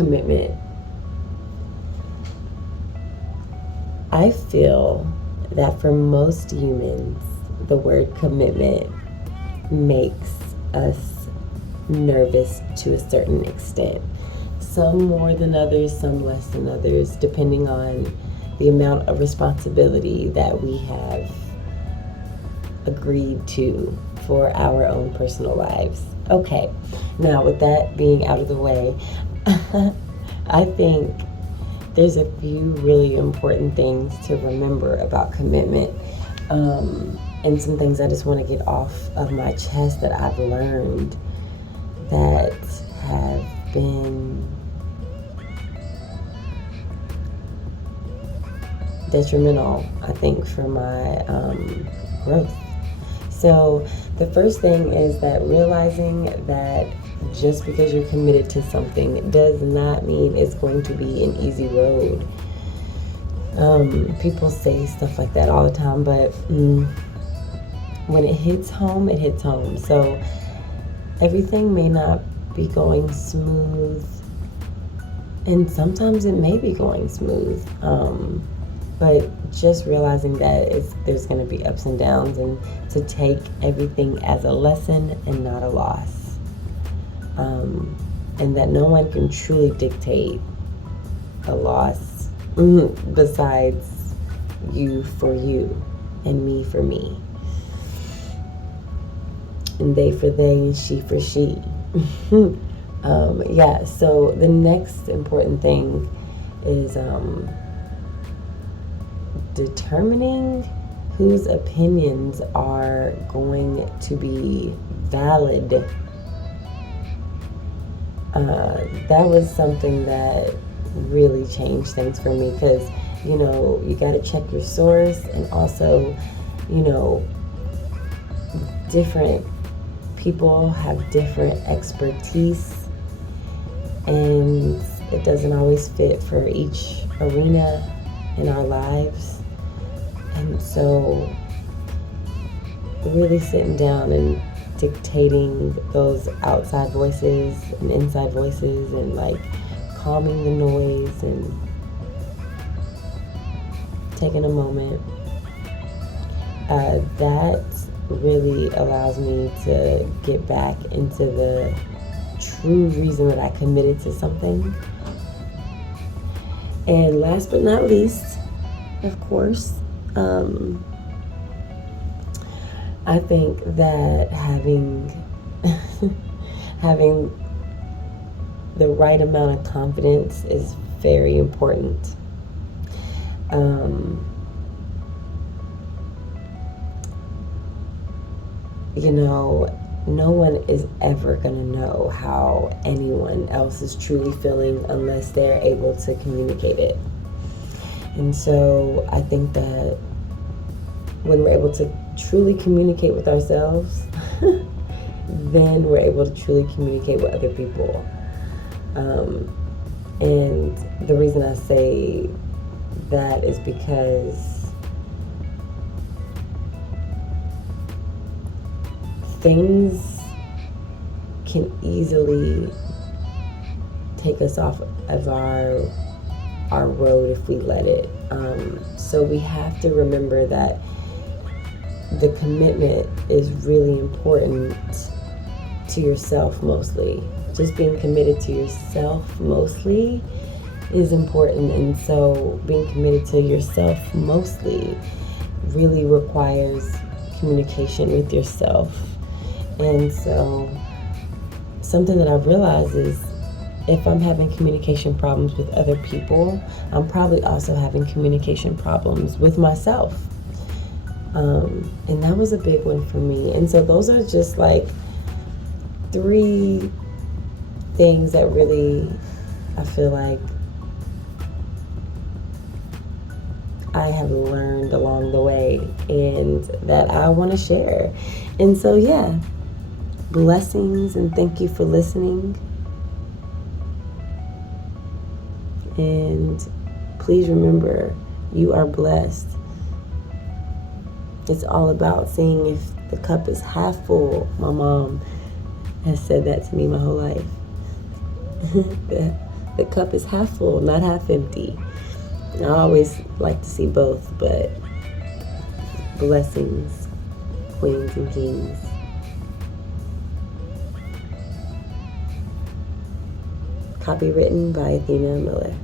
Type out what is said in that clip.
commitment. I feel that for most humans, the word commitment makes us nervous to a certain extent. Some more than others, some less than others, depending on the amount of responsibility that we have agreed to for our own personal lives. Okay, now with that being out of the way, I think there's a few really important things to remember about commitment, and some things I just want to get off of my chest that I've learned that have been detrimental, I think, for my growth. So the first thing is that realizing that just because you're committed to something does not mean it's going to be an easy road. People say stuff like that all the time, but when it hits home, it hits home. So everything may not be going smooth, and sometimes it may be going smooth. But just realizing that there's going to be ups and downs, and to take everything as a lesson and not a loss. And that no one can truly dictate a loss besides you for you and me for me. And they for they and she for she. Yeah, so the next important thing is determining whose opinions are going to be valid. That was something that really changed things for me, because you got to check your source, and also different people have different expertise, and it doesn't always fit for each arena in our lives. And so really sitting down and dictating those outside voices and inside voices, and like calming the noise and taking a moment, that really allows me to get back into the true reason that I committed to something. And last but not least, of course, I think that having the right amount of confidence is very important. No one is ever going to know how anyone else is truly feeling unless they're able to communicate it. And so I think that when we're able to truly communicate with ourselves, then we're able to truly communicate with other people. And the reason I say that is because things can easily take us off of our road if we let it. So we have to remember that the commitment is really important to yourself mostly. Just being committed to yourself mostly is important. And so being committed to yourself mostly really requires communication with yourself. And so something that I've realized is if I'm having communication problems with other people, I'm probably also having communication problems with myself. And that was a big one for me. And so those are just like 3 things that really, I feel like I have learned along the way and that I want to share. And so, yeah, blessings and thank you for listening. And please remember, you are blessed. It's all about seeing if the cup is half full. My mom has said that to me my whole life. the cup is half full, not half empty. I always like to see both, but blessings, queens and kings. Copywritten by Athina Miller.